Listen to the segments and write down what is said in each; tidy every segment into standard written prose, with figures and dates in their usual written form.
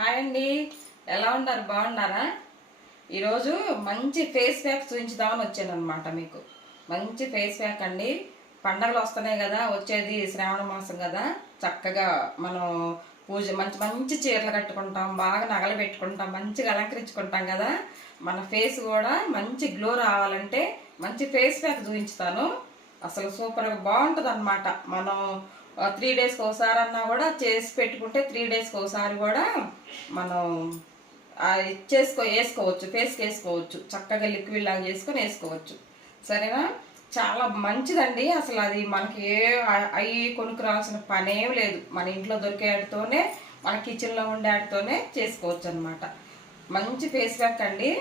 Hi అండి, ఎలా ఉన్నారు? బాగున్నారా? ఈరోజు మంచి ఫేస్ ప్యాక్ చూపించుదామని వచ్చాను అనమాట. మీకు మంచి ఫేస్ ప్యాక్ అండి. పండగలు వస్తున్నాయి కదా, వచ్చేది శ్రావణ మాసం కదా. చక్కగా మనం మంచి మంచి చీరలు కట్టుకుంటాం, బాగా నగలు పెట్టుకుంటాం, మంచిగా అలంకరించుకుంటాం కదా. మన ఫేస్ కూడా మంచి గ్లో రావాలంటే మంచి ఫేస్ ప్యాక్ చూపించుతాను. అసలు సూపర్గా బాగుంటుంది అనమాట. మనం 3 డేస్కి ఒకసారి అన్నా కూడా చేసి పెట్టుకుంటే 3 డేస్కి ఒకసారి కూడా మనం వేసుకోవచ్చు, ఫేస్కి వేసుకోవచ్చు. చక్కగా లిక్విడ్ లాగా చేసుకొని వేసుకోవచ్చు. సరేనా? చాలా మంచిదండి. అసలు అది మనకి అవి కొనుక్కురావాల్సిన పనేం లేదు. మన ఇంట్లో దొరికే వాటితోనే, మన కిచెన్లో ఉండే వాటితోనే చేసుకోవచ్చు అనమాట. మంచి ఫేస్ ప్యాక్ అండి.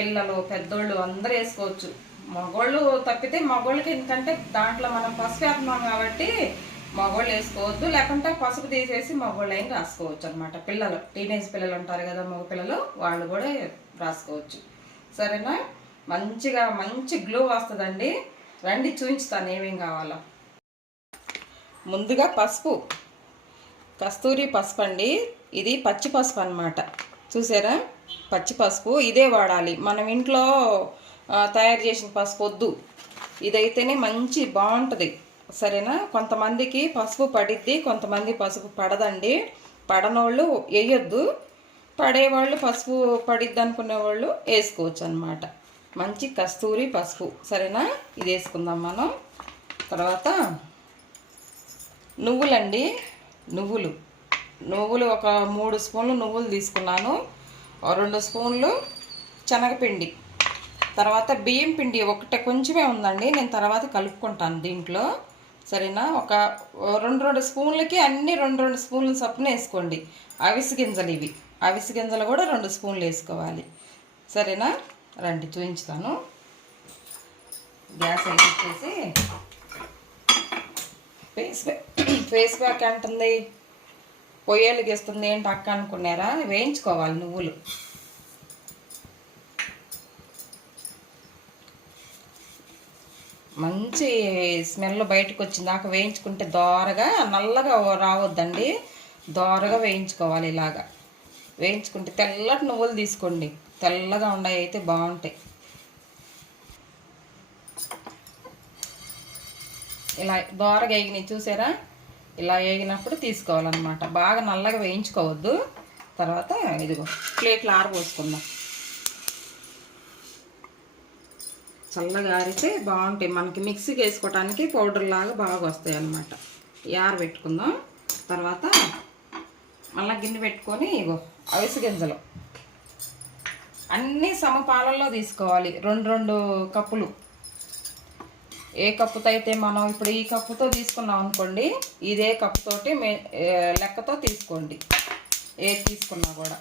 పిల్లలు పెద్దోళ్ళు అందరూ వేసుకోవచ్చు. మగోళ్ళు తప్పితే, మగోళ్ళకి ఎందుకంటే దాంట్లో మనం పసుపు వేస్తున్నాం కాబట్టి మగోళ్ళు వేసుకోవద్దు, లేకుంటే పసుపు తీసేసి మగోళ్ళు అయినా రాసుకోవచ్చు అనమాట. పిల్లలు, టీనేజ్ పిల్లలు ఉంటారు కదా, మగ పిల్లలు, వాళ్ళు కూడా రాసుకోవచ్చు. సరేనా? మంచిగా మంచి గ్లో వస్తుందండి. రండి చూపించుతాను ఏమేం కావాలో. ముందుగా పసుపు, కస్తూరి పసుపు అండి. ఇది పచ్చి పసుపు అనమాట. చూసారా? పచ్చి పసుపు ఇదే వాడాలి. మనం ఇంట్లో తయారు చేసిన పసుపు వద్దు, ఇదైతేనే మంచి బాగుంటుంది. సరేనా? కొంతమందికి పసుపు పడిద్ది, కొంతమంది పసుపు పడదండి. పడనోళ్ళు వేయొద్దు, పడేవాళ్ళు పసుపు పడిద్ది అనుకునే వాళ్ళు వేసుకోవచ్చు అనమాట. మంచి కస్తూరి పసుపు. సరేనా? ఇది వేసుకుందాం మనం. తర్వాత నువ్వులండి. నువ్వులు ఒక 3 స్పూన్లు నువ్వులు తీసుకున్నాను. 2 స్పూన్లు శనగపిండి, తర్వాత బియ్యం పిండి ఒకటే కొంచెమే ఉందండి, నేను తర్వాత కలుపుకుంటాను దీంట్లో. సరేనా? ఒక 2 స్పూన్లకి అన్ని 2 స్పూన్ల చొప్పున వేసుకోండి. అవిసె గింజలు ఇవి, అవిసె గింజలు కూడా 2 స్పూన్లు వేసుకోవాలి. సరేనా? రండి చూపించుతాను. గ్యాస్ వెలిగించేసి ఫేస్ ప్యాక్ అంటుంది, పొయ్యేళ్ళకి ఇస్తుంది ఏంటి అక్క అనుకున్నారా? వేయించుకోవాలి నువ్వులు. మంచి స్మెల్ బయటకు వచ్చిందాక వేయించుకుంటే దోరగా, నల్లగా రావద్దండి, దోరగా వేయించుకోవాలి. ఇలాగా వేయించుకుంటే తెల్లటి నువ్వులు తీసుకోండి, తెల్లగా ఉన్నాయి అయితే బాగుంటాయి. ఇలా దోరగా వేగినాయి చూసారా? ఇలా వేగినప్పుడు తీసుకోవాలన్నమాట. బాగా నల్లగా వేయించుకోవద్దు. తర్వాత ఇదిగో ప్లేట్లు ఆరబోసుకుందాం. చల్లగా ఆరితే బాగుంటాయి, మనకి మిక్సీకి వేసుకోవటానికి పౌడర్ లాగా బాగా వస్తాయి అన్నమాట. పెట్టుకుందాం. తర్వాత మళ్ళీ గిన్నె పెట్టుకొని ఇగో అవిసె గింజలు అన్నీ సమపాలల్లో తీసుకోవాలి. 2 కప్పులు. ఏ కప్పుతో అయితే మనం ఇప్పుడు ఈ కప్పుతో తీసుకున్నాం అనుకోండి, ఇదే కప్పుతోటి లెక్కతో తీసుకోండి, ఏది తీసుకున్నా కూడా.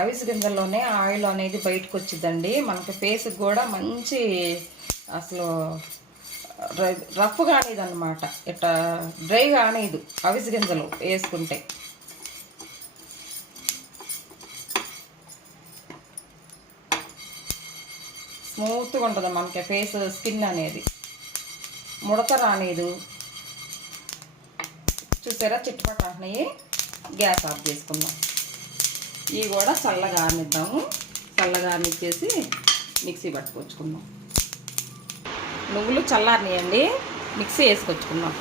అవిసె గింజల్లోనే ఆయిల్ అనేది బయటకు వచ్చిందండి. మనకి ఫేస్కి కూడా మంచి, అసలు రఫ్ కానిది అనమాట, ఇట్లా డ్రై కానిది అవిసె గింజలు వేసుకుంటే. స్మూత్గా ఉంటుంది మనకి ఫేస్, స్కిన్ అనేది ముడత రానిదు. చూసారా? చిట్టుపట్టు అంటున్నాయి. గ్యాస్ ఆఫ్ చేసుకుందాం. ఇవి కూడా చల్లగా ఆరనిద్దాము. చల్లగా ఆరనిచ్చేసి మిక్సీ పట్టుకొచ్చుకుందాం. నువ్వులు చల్లారనియండి, మిక్సీ వేసుకొచ్చుకుందాం.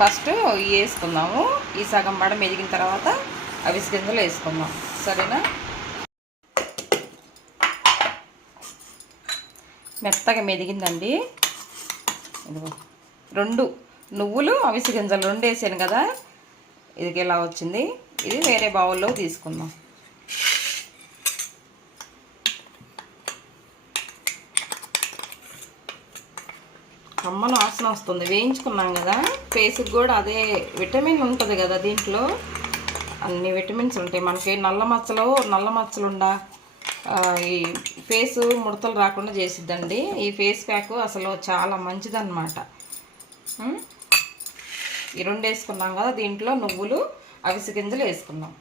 ఫస్ట్ ఇవి వేసుకుందాము. ఈ సగం బడ మెదిగిన తర్వాత అవిసె గింజలు వేసుకుందాం. సరేనా? మెత్తగా మెదిగిందండి. ఇదిగో 2 నువ్వులు అవిసె గింజలు 2 వేసాను కదా, ఇది ఎలా వచ్చింది. ఇది వేరే బౌల్లో తీసుకుందాం. కమ్మన వాసన వస్తుంది. వేయించుకున్నాం కదా, ఫేస్కి కూడా అదే విటమిన్ ఉంటుంది కదా దీంట్లో, అన్ని విటమిన్స్ ఉంటాయి. మనకి నల్ల మచ్చలు ఈ ఫేస్ ముడతలు రాకుండా చేసిద్దండి ఈ ఫేస్ ప్యాక్. అసలు చాలా మంచిదన్నమాట. ఈ 2 వేసుకున్నాం కదా, దీంట్లో నువ్వులు అవిసె గింజలు వేసుకున్నాం.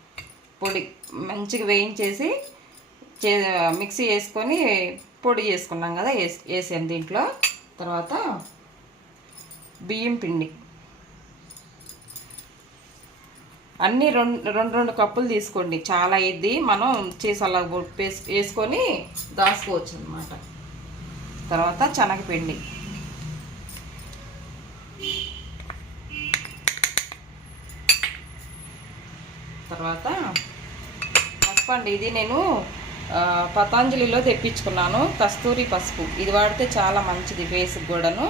పొడి మంచిగా వేయించేసి మిక్సీ వేసుకొని పొడి చేసుకున్నాం కదా, వేసాను దీంట్లో. తర్వాత బియ్యం పిండి అన్నీ రెండు కప్పులు తీసుకోండి. చాలా ఇది మనం చేసి అలా వేసుకొని దాచుకోవచ్చు అన్నమాట. తర్వాత శనగపిండి, తర్వాత పసుపు అండి. ఇది నేను పతాంజలిలో తెప్పించుకున్నాను, కస్తూరి పసుపు. ఇది వాడితే చాలా మంచిది ఫేస్కి కూడాను.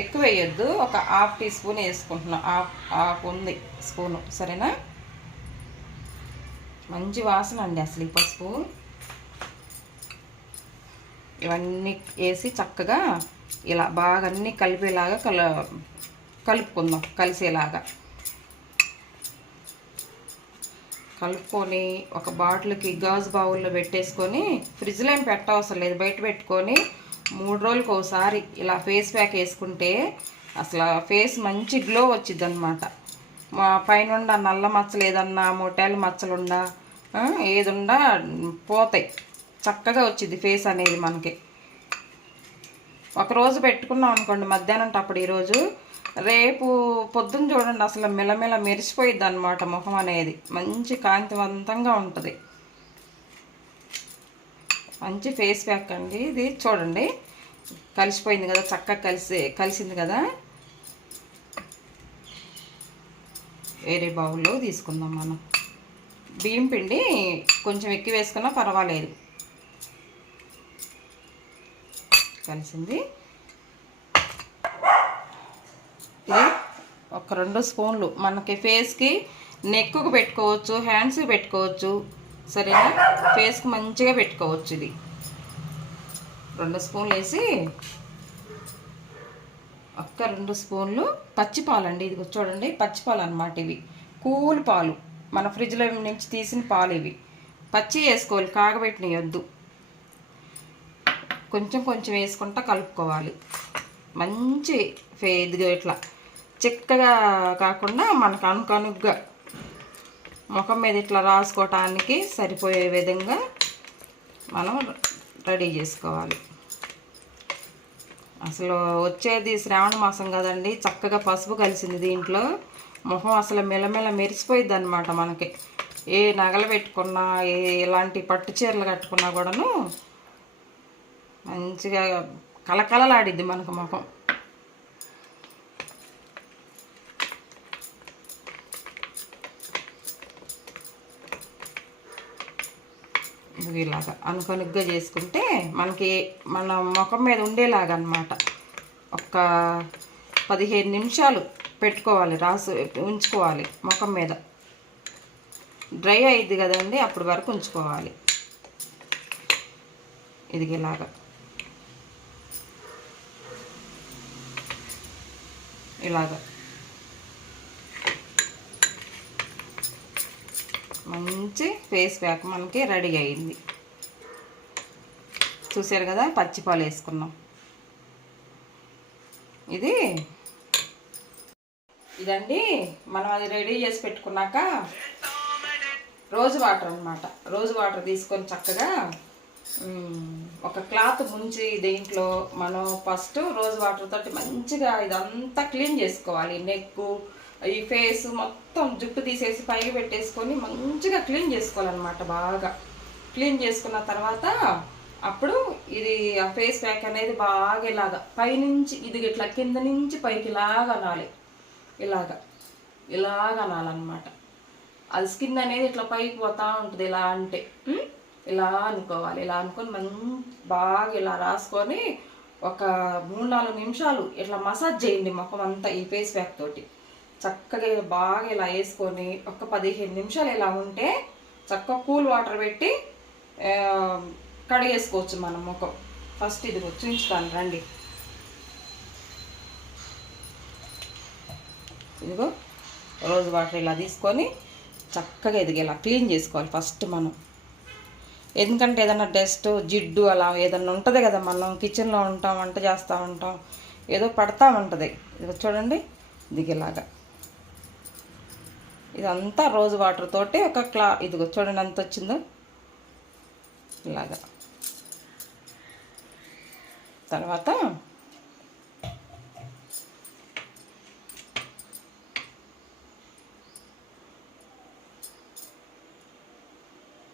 ఎక్కువ వేయొద్దు, ఒక హాఫ్ టీ స్పూన్ వేసుకుంటున్నాను. హాఫ్ ఉంది స్పూను, సరేనా? మంచి వాసన అండి అసలు ఈ పసుపు. ఇవన్నీ వేసి చక్కగా ఇలా బాగా అన్నీ కలిపేలాగా కలుపుకుందాం, కలిసేలాగా కలుపుకొని ఒక బాటిల్కి గాజు బావుల్లో పెట్టేసుకొని ఫ్రిడ్జ్లో ఏం పెట్టవసరం లేదు, బయట పెట్టుకొని 3 రోజులకు ఒకసారి ఇలా ఫేస్ ప్యాక్ వేసుకుంటే అసలు ఫేస్ మంచి గ్లో వచ్చింది అనమాట. మా పైన నల్ల మచ్చలు ఏదన్నా మొటాలు మచ్చలుండా ఏదుండా పోతాయి, చక్కగా వచ్చింది ఫేస్ అనేది మనకి. ఒకరోజు పెట్టుకున్నాం అనుకోండి మధ్యాహ్నం అప్పుడు, ఈరోజు రేపు పొద్దున్న చూడండి అసలు మెల్లమెల్ల మెరిసిపోయిద్ది అనమాట ముఖం అనేది. మంచి కాంతివంతంగా ఉంటుంది, మంచి ఫేస్ ప్యాక్ అండి ఇది. చూడండి కలిసిపోయింది కదా, చక్కగా కలిసింది కదా. వేరే బౌల్లో తీసుకుందాం మనం. బియ్యం పిండి కొంచెం ఎక్కువ వేసుకున్నా పర్వాలేదు, కలిసింది. ఇది ఒక 2 స్పూన్లు మనకి ఫేస్కి నెక్కు పెట్టుకోవచ్చు, హ్యాండ్స్కి పెట్టుకోవచ్చు, సరేనా? ఫేస్కి మంచిగా పెట్టుకోవచ్చు. ఇది 2 స్పూన్లు వేసి ఒక్క 2 స్పూన్లు పచ్చిపాలు అండి. ఇది చూడండి పచ్చిపాలు అన్నమాట. ఇవి కూల్ పాలు, మన ఫ్రిడ్జ్లో నుంచి తీసిన పాలు. ఇవి పచ్చి వేసుకోవాలి, కాగబెట్టినవద్దు. కొంచెం కొంచెం వేసుకుంటా కలుపుకోవాలి. మంచి ఇదిగో ఇట్లా చిక్కగా కాకుండా మనకు అనుకనుగ్గా ముఖం మీద ఇట్లా రాసుకోవటానికి సరిపోయే విధంగా మనం రెడీ చేసుకోవాలి. అసలు వచ్చేది శ్రావణ మాసం కదండి, చక్కగా పసుపు కలిసింది దీంట్లో. ముఖం అసలు మెల్లమెల్ల మెరిసిపోయిద్ది అనమాట మనకి. ఏ నగలు పెట్టుకున్నా, ఎలాంటి పట్టు చీరలు కట్టుకున్నా కూడాను మంచిగా కలకలలాడిద్ది మనకు ముఖం. ఇలాగా అనుకనుగ్గా చేసుకుంటే మనకి మన ముఖం మీద ఉండేలాగా అనమాట. ఒక 15 నిమిషాలు పెట్టుకోవాలి, ఉంచుకోవాలి ముఖం మీద. డ్రై అయ్యిద్ది కదండి, అప్పటి వరకు ఉంచుకోవాలి. ఇది ఇలాగా మంచి ఫేస్ ప్యాక్ మనకి రెడీ అయింది. చూసారు కదా, పచ్చిపాలు వేసుకున్నాం. ఇదండి మనం అది రెడీ చేసి పెట్టుకున్నాక రోజు వాటర్ అన్నమాట. రోజు వాటర్ తీసుకొని చక్కగా ఒక క్లాత్ ముంచి దీంట్లో మనం ఫస్ట్ రోజు వాటర్ తోటి మంచిగా ఇదంతా క్లీన్ చేసుకోవాలి. నెక్కు, ఈ ఫేస్ మొత్తం జుట్టు తీసేసి పైకి పెట్టేసుకొని మంచిగా క్లీన్ చేసుకోవాలన్నమాట. బాగా క్లీన్ చేసుకున్న తర్వాత అప్పుడు ఇది ఆ ఫేస్ ప్యాక్ అనేది బాగా ఇలాగా పైనుంచి ఇది ఇట్లా కింద నుంచి పైకి ఇలాగ అనాలి, ఇలాగ అనాలన్నమాట. అది స్కిన్ అనేది ఇట్లా పైకి పోతూ ఉంటుంది. ఇలా అంటే ఇలా అనుకోవాలి. ఇలా అనుకొని బాగా ఇలా రాసుకొని ఒక 3-4 నిమిషాలు ఇట్లా మసాజ్ చేయండి ముఖం అంతా ఈ ఫేస్ ప్యాక్ తోటి. చక్కగా బాగా ఇలా వేసుకొని ఒక 15 నిమిషాలు ఇలా ఉంటే చక్కగా కూల్ వాటర్ పెట్టి కడిగేసుకోవచ్చు మనం ముఖం. ఫస్ట్ ఇది చూపించుతాను రండి. ఇదిగో రోజు వాటర్ ఇలా తీసుకొని చక్కగా ఇలా క్లీన్ చేసుకోవాలి ఫస్ట్ మనం. ఎందుకంటే ఏదైనా డస్ట్, జిడ్డు అలా ఏదన్నా ఉంటుంది కదా, మనం కిచెన్లో ఉంటాం, వంట చేస్తూ ఉంటాం, ఏదో పడతా ఉంటుంది. ఇది చూడండి, ఇలాగా ఇదంతా రోజు వాటర్ తోటి ఒక ఇదిగో చూడండి ఎంత వచ్చిందో ఇలాగా. తర్వాత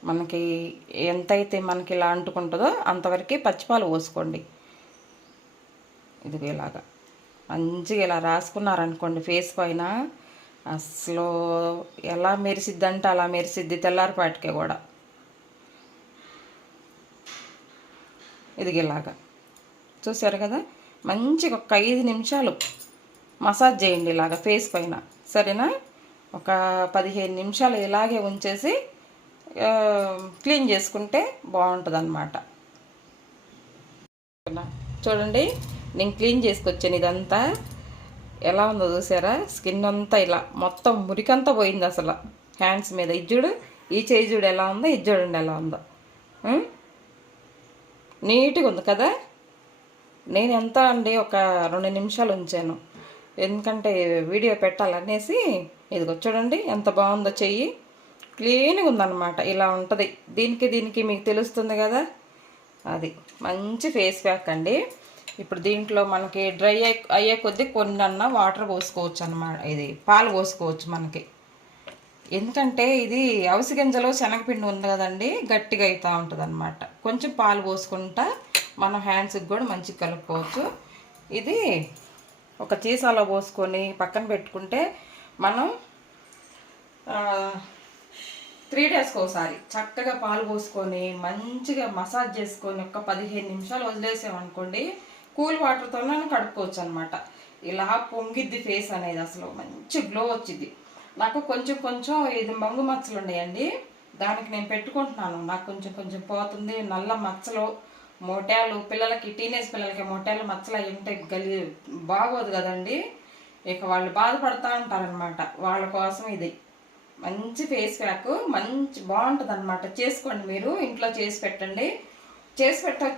మనకి ఎంతైతే మనకి ఇలా అంటుకుంటుందో అంతవరకు పచ్చిపాలు పోసుకోండి. ఇదిగో ఇలాగా మంచిగా ఇలా రాసుకున్నారనుకోండి ఫేస్ పైన, అసలు ఎలా మెరిసిద్దంటే అలా మెరిసిద్ది తెల్లారిపాటికే కూడా. ఇదిగేలాగా చూసారు కదా, మంచిగా ఒక 5 నిమిషాలు మసాజ్ చేయండి ఇలాగ ఫేస్ పైన, సరేనా? ఒక 15 నిమిషాలు ఇలాగే ఉంచేసి క్లీన్ చేసుకుంటే బాగుంటుంది అన్నమాట. చూడండి, నేను క్లీన్ చేసుకొచ్చాను. ఇదంతా ఎలా ఉందో చూసారా? స్కిన్ అంతా ఇలా మొత్తం మురికంతా పోయింది అసలు హ్యాండ్స్ మీద. ఇది చూడు, ఈ చేయి చూడు ఎలా ఉందో, ఇది చూడండి ఎలా ఉందో. నీట్గా ఉంది కదా. నేను ఎంత అండి ఒక 2 నిమిషాలు ఉంచాను, ఎందుకంటే వీడియో పెట్టాలనేసి. ఇదిగో చూడండి ఎంత బాగుందో, చెయ్యి క్లీన్గా ఉందన్నమాట. ఇలా ఉంటుంది. దీనికి మీకు తెలుస్తుంది కదా, అది మంచి ఫేస్ ప్యాక్ అండి. ఇప్పుడు దీంట్లో మనకి డ్రై అయ్యే కొద్దీ కొన్నన్నా వాటర్ పోసుకోవచ్చు అన్నమాట. ఇది పాలు పోసుకోవచ్చు మనకి, ఎందుకంటే ఇది అవిసె గింజలో శనగపిండి ఉంది కదండి, గట్టిగా అవుతూ ఉంటుంది అనమాట. కొంచెం పాలు పోసుకుంటా మనం హ్యాండ్స్కి కూడా మంచిగా కలుపుకోవచ్చు. ఇది ఒక సీసాలో పోసుకొని పక్కన పెట్టుకుంటే మనం 3 డేస్కి ఒకసారి చక్కగా పాలు పోసుకొని మంచిగా మసాజ్ చేసుకొని ఒక 15 నిమిషాలు వదిలేసామనుకోండి, కూల్ వాటర్తోనే కడుక్కోవచ్చు అనమాట. ఇలా పొంగిద్ది ఫేస్ అనేది, అసలు మంచి గ్లో వచ్చింది. నాకు కొంచెం ఇది మంగు మచ్చలు ఉన్నాయండి, దానికి నేను పెట్టుకుంటున్నాను. నాకు కొంచెం పోతుంది. నల్ల మచ్చలు, మొటాలు, పిల్లలకి టీనేజ్ పిల్లలకి మొటాలు మచ్చలు అవి ఉంటే బాగోదు కదండి. ఇక వాళ్ళు బాధపడతా ఉంటారనమాట. వాళ్ళ కోసం ఇది మంచి ఫేస్ ప్యాక్, మంచి బాగుంటుంది అనమాట. చేసుకోండి, మీరు ఇంట్లో చేసి పెట్టండి.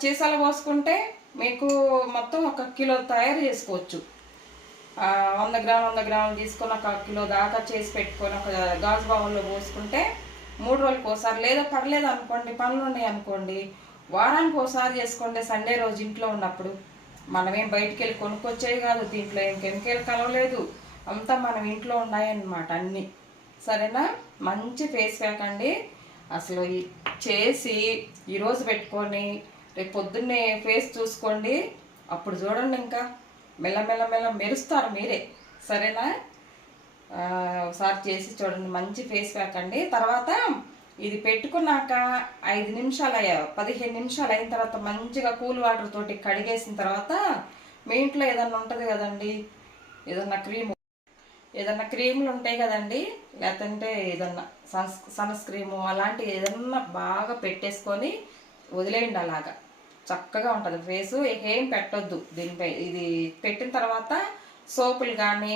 చేసాల పోసుకుంటే మీకు మొత్తం 1 కిలో తయారు చేసుకోవచ్చు. 100 గ్రాములు తీసుకొని 1 కిలో దాకా చేసి పెట్టుకొని ఒక గాజు బౌల్లో పోసుకుంటే 3 రోజులకు ఒకసారి, లేదా పర్లేదు అనుకోండి, పనులు ఉన్నాయి అనుకోండి, వారానికి ఒకసారి చేసుకోండి. సండే రోజు ఇంట్లో ఉన్నప్పుడు మనమేం బయటికి వెళ్ళి కొనుక్కొచ్చేవి కాదు. దీంట్లో ఏం కెమికల్ కలవలేదు, అంతా మనం ఇంట్లో ఉన్నాయన్నమాట అన్నీ, సరేనా? మంచి ఫేస్ ప్యాక్ అండి. అసలు చేసి ఈరోజు పెట్టుకొని రేపు పొద్దున్నే ఫేస్ చూసుకోండి, అప్పుడు చూడండి ఇంకా మెల్ల మెరుస్తారు మీరే, సరేనా? ఒకసారి చేసి చూడండి, మంచి ఫేస్ ప్యాక్ అండి. తర్వాత ఇది పెట్టుకున్నాక 5 నిమిషాలు 15 నిమిషాలు అయిన తర్వాత మంచిగా కూల్ వాటర్ తోటి కడిగేసిన తర్వాత మీ ఇంట్లో ఏదన్నా ఉంటుంది కదండి, ఏదన్నా క్రీములు ఉంటాయి కదండి, లేదంటే ఏదన్నా సన్ స్క్రీము అలాంటి ఏదన్నా బాగా పెట్టేసుకొని వదిలేయండి. అలాగా చక్కగా ఉంటుంది ఫేసు. ఏం పెట్టొద్దు దీనిపై. ఇది పెట్టిన తర్వాత సోపులు కానీ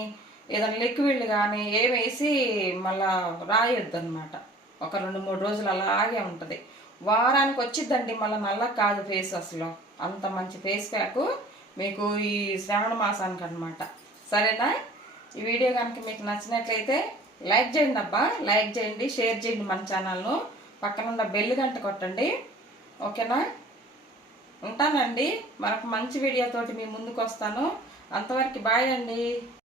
ఏదైనా లిక్విడ్లు కానీ ఏమేసి మళ్ళా రాయొద్దు అనమాట. ఒక 2-3 రోజులు అలాగే ఉంటుంది. వారానికి వచ్చిద్దండి మళ్ళీ నల్ల కాదు ఫేస్. అసలు అంత మంచి ఫేస్ ప్యాక్ మీకు ఈ శ్రావణ మాసానికి అనమాట, సరేనా? ఈ వీడియో కనుక మీకు నచ్చినట్లయితే లైక్ చేయండి అబ్బా, లైక్ చేయండి, షేర్ చేయండి మన ఛానల్ను. పక్కనున్న బెల్ గంట కొట్టండి, ఓకేనా? ఉంటానండి. మరొక మంచి వీడియోతోటి మీ ముందుకు వస్తాను. అంతవరకు బాయ్ అండి.